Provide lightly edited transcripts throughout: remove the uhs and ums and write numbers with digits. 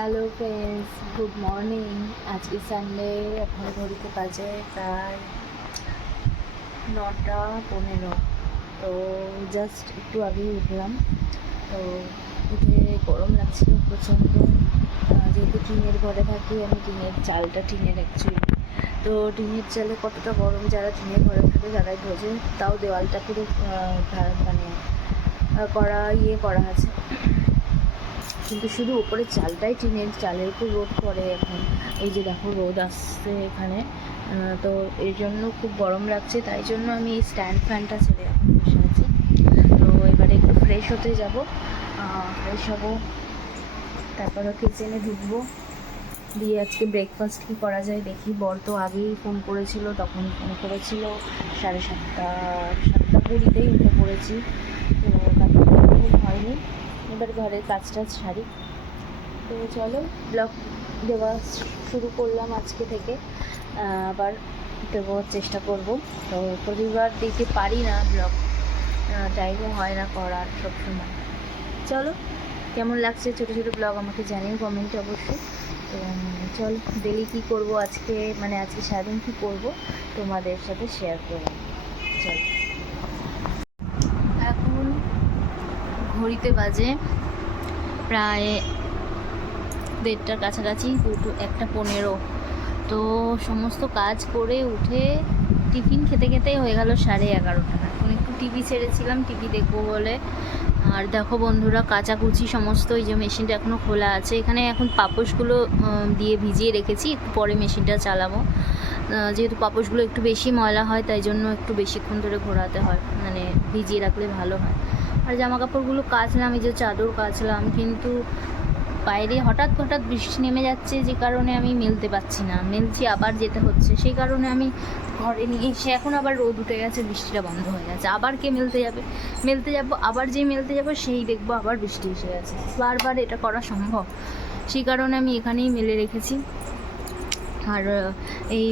Hello friends, good morning. আজকে Sunday. এখন ঘড়িতে বাজে প্রায় 9:15। তো জাস্ট একটু আগেই উঠলাম। তো উঠে গরম লাগছিল প্রচণ্ড। যেহেতু টিনের ঘরে থাকি আমি, টিনের চালটা টিনের অ্যাকচুয়ালি। তো টিনের চালে কতটা গরম, যারা টিনের ঘরে থাকে তারাই বোঝে। তাও দেওয়ালটা পুরো মানে করা আছে, কিন্তু শুধু উপরে চালটাই টিনের, চালের উপর রোদ পড়ে এখন। এই যে দেখো রোদ আসছে এখানে। তো এর জন্য খুব গরম লাগছে, তাই জন্য আমি এই স্ট্যান্ড ফ্যানটা ছেড়ে এখন বসে আছি। তো এবারে একটু ফ্রেশ হতে যাব, ফ্রেশ হবো, তারপরে কিচেনে ঢুকবো, দিয়ে আজকে ব্রেকফাস্ট কী করা যায় দেখি। বর তো আগেই ফোন করেছিল, তখন ফোন করেছিল 7:30 উঠে পড়েছি। তো তারপরে ঘুম হয়নি। এবার ঘরের কাজ টাজ সারি। তো চলো, ব্লগ দেওয়া শুরু করলাম আজকে থেকে। আবার দেওয়ার চেষ্টা করব। তো প্রতিবার দিতে পারি না ব্লগ, টাইমও হয় না করার সবসময়। চলো, কেমন লাগছে ছোটো ছোটো ব্লগ আমাকে জানিও কমেন্টে অবশ্যই। তো চলো, ডেলি কী করবো আজকে, মানে আজকে সারাদিন কী করবো তোমাদের সাথে শেয়ার করবো। চলো, এখন ঘড়িতে বাজে প্রায় 1:30টার কাছাকাছি, 1:15। তো সমস্ত কাজ করে উঠে টিফিন খেতে খেতেই হয়ে গেল 11:30। এখন একটু টিভি ছেড়েছিলাম, টিভি দেখবো বলে। আর দেখো বন্ধুরা, কাচাকুচি সমস্ত, এই যে মেশিনটা এখনও খোলা আছে। এখানে এখন পাপোশগুলো দিয়ে ভিজিয়ে রেখেছি, একটু পরে মেশিনটা চালাবো। যেহেতু পাপোশগুলো একটু বেশি ময়লা হয়, তাই জন্য একটু বেশিক্ষণ ধরে ঘোরাতে হয়, মানে ভিজিয়ে রাখলে ভালো হয়। আর জামা কাপড়গুলো কাচলাম, এই যে চাদর কাচলাম, কিন্তু বাইরে হঠাৎ বৃষ্টি নেমে যাচ্ছে, যে কারণে আমি মেলতে পারছি না। মেলছি, আবার যেতে হচ্ছে, সেই কারণে আমি ঘরে নিয়ে এসে, এখন আবার রোদ উঠে গেছে, বৃষ্টিটা বন্ধ হয়ে গেছে। আবার কে মেলতে যাবে, মেলতে যাব, আবার যেই মেলতে যাব সেই দেখবো আবার বৃষ্টি এসে গেছে। বারবার এটা করা সম্ভব? সেই কারণে আমি এখানেই মেলে রেখেছি। আর এই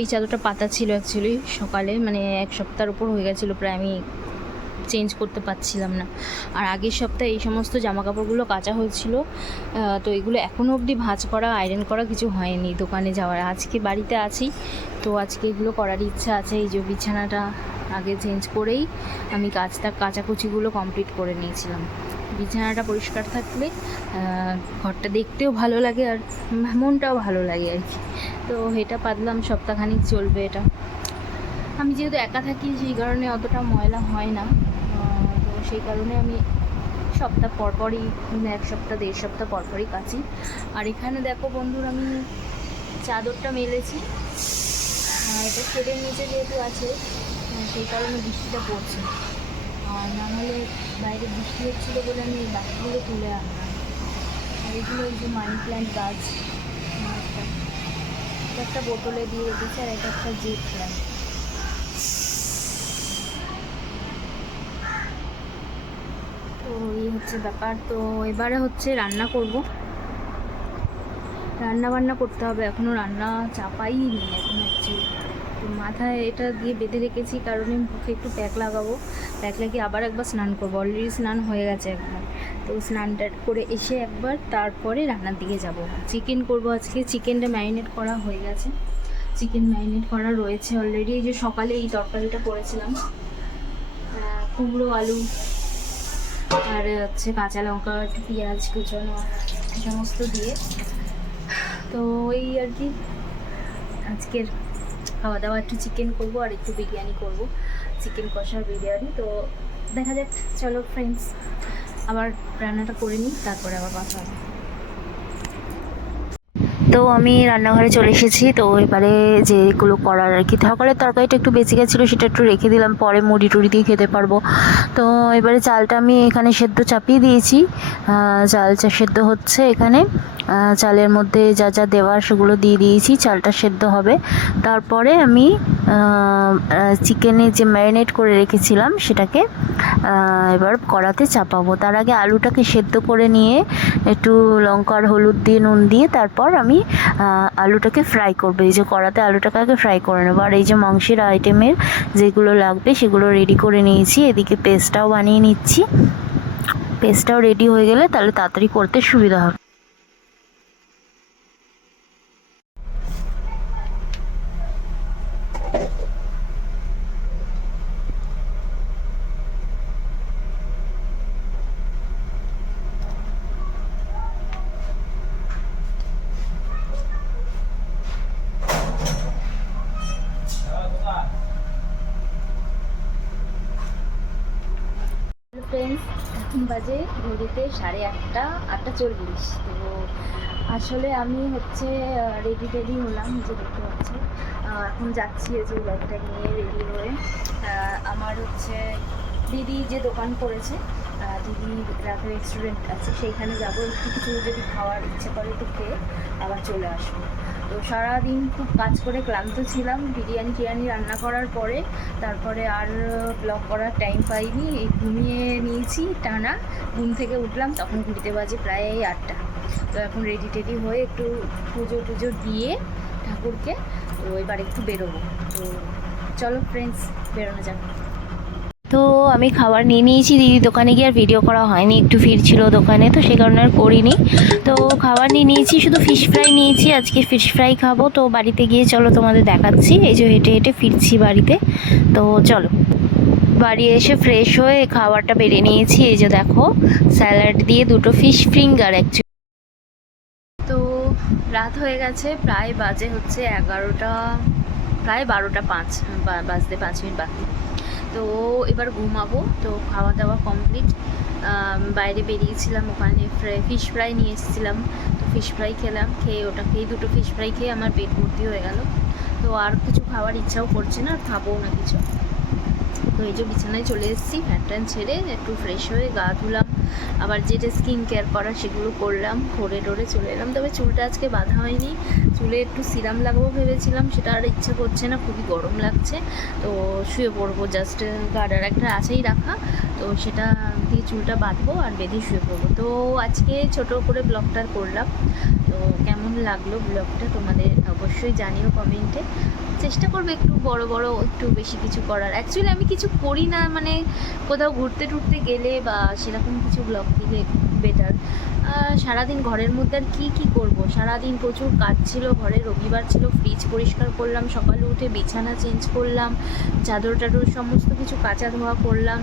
এই চাদরটা পাতা ছিল অ্যাকচুয়ালি সকালে, মানে এক সপ্তাহের উপর হয়ে গেছিলো প্রায়, আমি চেঞ্জ করতে পারছিলাম না। আর আগের সপ্তাহে এই সমস্ত জামা কাপড়গুলো কাচা হয়েছিল। তো এগুলো এখনও অবধি ভাঁজ করা, আয়রন করা কিছু হয়নি দোকানে যাওয়ার। আজকে বাড়িতে আছি, তো আজকে এগুলো করার ইচ্ছা আছে। এই যে বিছানাটা আগে চেঞ্জ করেই আমি কাচাকুচিগুলো কমপ্লিট করে নিয়েছিলাম। বিছানাটা পরিষ্কার থাকলে ঘরটা দেখতেও ভালো লাগে, আর মনটাও ভালো লাগে আর কি। তো এটা পাতলাম, সপ্তাহখানিক চলবে এটা। আমি যেহেতু একা থাকি, সেই কারণে অতটা ময়লা হয় না। তো সেই কারণে আমি সপ্তাহ পরপরই, 1 সপ্তাহ 1.5 সপ্তাহ পরপরই কাচি। আর এখানে দেখো বন্ধুরা, আমি চাদরটা মেলেছি, এটা শেডের নিচে যেহেতু আছে, সেই কারণে বৃষ্টিটা পড়ছে। আর না হলে বাইরে বৃষ্টি হচ্ছিলো বলে আমি এই গাছগুলো তুলে আনলাম। আর এগুলো এই যে মানি প্ল্যান্ট গাছ, একটা বোতলে দিয়ে রেখেছি, আর এটা একটা জেট প্ল্যান্ট। তো এই হচ্ছে ব্যাপার। তো এবারে হচ্ছে রান্না করব, রান্না বান্না করতে হবে। এখনও রান্না চাপাই নি এখন অ্যাকচুয়ালি। তো মাথায় এটা দিয়ে বেঁধে রেখেছি কারণে মুখে একটু প্যাক লাগাবো। প্যাক লাগিয়ে আবার একবার স্নান করবো, অলরেডি স্নান হয়ে গেছে একবার। তো স্নানটা করে এসে একবার, তারপরে রান্নার দিকে যাব। চিকেন করব আজকে। চিকেনটা ম্যারিনেট করা হয়ে গেছে, চিকেন ম্যারিনেট করা রয়েছে অলরেডি। এই যে সকালে এই তরকারিটা করেছিলাম, কুমড়ো আলু আর হচ্ছে কাঁচা লঙ্কা, একটু পেঁয়াজ কুচানো সমস্ত দিয়ে। তো ওই আর কি, আজকের খাওয়া দাওয়া একটু চিকেন করব, আর একটু বিরিয়ানি করব, চিকেন কষার বিরিয়ানি। তো দেখা যাক, চলো ফ্রেন্ডস, আবার রান্নাটা করে নিই, তারপরে আবার কথা হবে। তো আমি রান্নাঘরে চলে এসেছি। তো এবারে যেগুলো করার আর কি, সকালের তরকারিটা একটু বেঁচে গেছিলো, সেটা একটু রেখে দিলাম, পরে মুড়ি টুড়ি দিয়ে খেতে পারবো। তো এবারে চালটা আমি এখানে সেদ্ধ চাপিয়ে দিয়েছি, চালটা সেদ্ধ হচ্ছে এখানে। চালের মধ্যে যা যা দেওয়ার সেগুলো দিয়ে দিয়েছি, চালটা সেদ্ধ হবে। তারপরে আমি চিকেনে যে ম্যারিনেট করে রেখেছিলাম সেটাকে এবার কড়াতে চাপাবো। তার আগে আলুটাকে সেদ্ধ করে নিয়ে একটু লঙ্কা আর হলুদ দিয়ে নুন দিয়ে তারপর আমি আলুটাকে ফ্রাই করবো। এই যে কড়াতে আলুটাকে আগে ফ্রাই করে নেবো। আর এই যে মাংসের আইটেমের যেগুলো লাগবে সেগুলো রেডি করে নিয়েছি, এদিকে পেস্টটাও বানিয়ে নিচ্ছি। পেস্টটাও রেডি হয়ে গেলে তাহলে তাড়াতাড়ি করতে সুবিধা হবে। বাজে ঘড়িতে 8:30 তো আসলে আমি হচ্ছে রেডি হলাম, যে দেখতে পাচ্ছি। এখন যাচ্ছি এই যে ব্যাগটা নিয়ে রেডি হয়ে। আমার হচ্ছে দিদি যে দোকান করেছে, দিদি রাতে রেস্টুরেন্ট আছে, সেইখানে যাবো। একটু কিছু যদি খাওয়ার ইচ্ছে করে একটু খেয়ে আবার চলে আসবো। তো সারাদিন খুব কাজ করে ক্লান্ত ছিলাম, বিরিয়ানি রান্না করার পরে। তারপরে আর ব্লগ করার টাইম পাইনি, ঘুমিয়ে নিয়েছি টানা। ঘুম থেকে উঠলাম তখন ঘুরতে বাজে প্রায় 8টা। তো এখন রেডি হয়ে একটু পুজো দিয়ে ঠাকুরকে, তো এবার একটু বেরোবো। তো চলো ফ্রেন্ডস, বেরোনো যাক। তো আমি খাবার নিয়ে নিয়েছি, দিদি দোকানে গিয়ে আর ভিডিও করা হয়নি, একটু ফিরছিল দোকানে, তো সেই কারণে আর করিনি। তো খাবার নিয়ে নিয়েছি, শুধু ফিশ ফ্রাই নিয়েছি, আজকে ফিশ ফ্রাই খাবো। তো বাড়িতে গিয়ে চলো তোমাদের দেখাচ্ছি। এই যে হেঁটে ফিরছি বাড়িতে। তো চলো, বাড়ি এসে ফ্রেশ হয়ে খাবারটা বেড়ে নিয়েছি। এই যে দেখো, স্যালাড দিয়ে 2টো ফিশ ফিঙ্গার অ্যাকচুয়ালি। তো রাত হয়ে গেছে, প্রায় বাজে হচ্ছে 11টা, প্রায় 12:05 বাজতে 5 মিনিট বাকি। তো এবার ঘুমাবো। তো খাওয়া দাওয়া কমপ্লিট। বাইরে বেরিয়েছিলাম, ওখানে ফিশ ফ্রাই নিয়ে এসেছিলাম। তো ফিশ ফ্রাই খেলাম, খেয়ে 2টো ফিশ ফ্রাই খেয়ে আমার পেট ভর্তি হয়ে গেল। তো আর কিছু খাওয়ার ইচ্ছাও করছে না, আর খাবো না কিছু। তো এই যে বিছানায় চলে এসেছি, ফ্যান ছেড়ে একটু ফ্রেশ হয়ে গা ধুলাম, আবার যেটা স্কিন কেয়ার করার সেগুলো করলাম, করে চলে এলাম। তবে চুলটা আজকে বাঁধা হয়নি, চুলে একটু সিরাম লাগাবো ভেবেছিলাম, সেটা আর ইচ্ছা করছে না, খুবই গরম লাগছে। তো শুয়ে পড়বো, জাস্ট গার্ডার একটা আছেই রাখা, তো সেটা দিয়ে চুলটা বাঁধবো আর বেঁধে শুয়ে পড়বো। তো আজকে ছোট করে ব্লগটা করলাম। তো কেমন লাগলো ব্লগটা তোমাদের অবশ্যই জানিও কমেন্টে। চেষ্টা করবো একটু বড় একটু বেশি কিছু করার। অ্যাকচুয়ালি আমি কিছু করি না, মানে কোথাও ঘুরতে গেলে বা সেরকম কিছু ব্লগ দিলে বেটার। সারাদিন ঘরের মধ্যে আর কী করবো, সারাদিন প্রচুর কাজ ছিল ঘরে। রবিবার ছিল, ফ্রিজ পরিষ্কার করলাম, সকালে উঠে বিছানা চেঞ্জ করলাম, চাদর সমস্ত কিছু কাচা ধোয়া করলাম।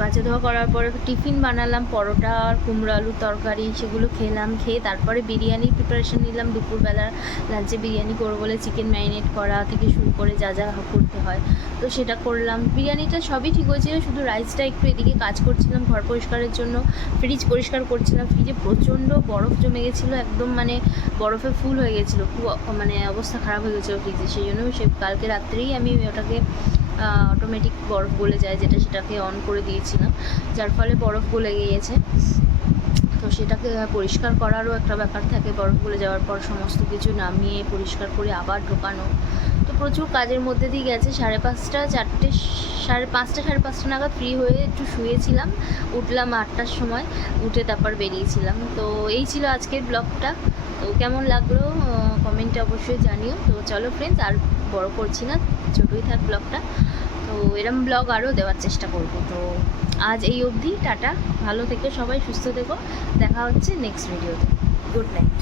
কাঁচা ধোয়া করার পরে টিফিন বানালাম, পরোটা আর কুমড়ো আলুর তরকারি, সেগুলো খেলাম। খেয়ে তারপরে বিরিয়ানির প্রিপারেশান নিলাম। দুপুরবেলা লাঞ্চে বিরিয়ানি করবো বলে চিকেন ম্যারিনেট করা থেকে শুরু করে যা করতে হয়, তো সেটা করলাম। বিরিয়ানিটা সবই ঠিক হয়েছিল, শুধু রাইসটা একটু এদিকে কাজ করছিলাম ঘর পরিষ্কারের জন্য, ফ্রিজ পরিষ্কার করছিলাম। ফ্রিজে প্রচণ্ড বরফ জমে গেছিলো, একদম মানে বরফে ফুল হয়ে গেছিলো, খুব মানে অবস্থা খারাপ হয়ে গেছিলো ফ্রিজে। সেই জন্য কালকে রাত্রেই আমি ওটাকে অটোমেটিক বরফ গলে যায় সেটাকে অন করে দিয়েছিলাম, যার ফলে বরফ গলে গিয়েছে। তো সেটাকে পরিষ্কার করারও একটা ব্যাপার থাকে, বরফ গলে যাওয়ার পর সমস্ত কিছু নামিয়ে পরিষ্কার করে আবার ঢোকানো। তো প্রচুর কাজের মধ্যে দিয়ে গেছে। 5:30 নাগাদ ফ্রি হয়ে একটু শুয়েছিলাম, উঠলাম 8টার সময়, উঠে তারপর বেরিয়েছিলাম। তো এই ছিল আজকের ব্লগটা। তো কেমন লাগলো কমেন্টে অবশ্যই জানিও। তো চলো ফ্রেন্ডস, আর বড় করছি না, ছোটোই থাক ব্লগটা। তো এরম ব্লগ আরও দেওয়ার চেষ্টা করব। তো আজ এই অবধি, টাটা, ভালো থেকো সবাই, সুস্থ থেকো, দেখা হচ্ছে নেক্সট ভিডিওতে। Good night.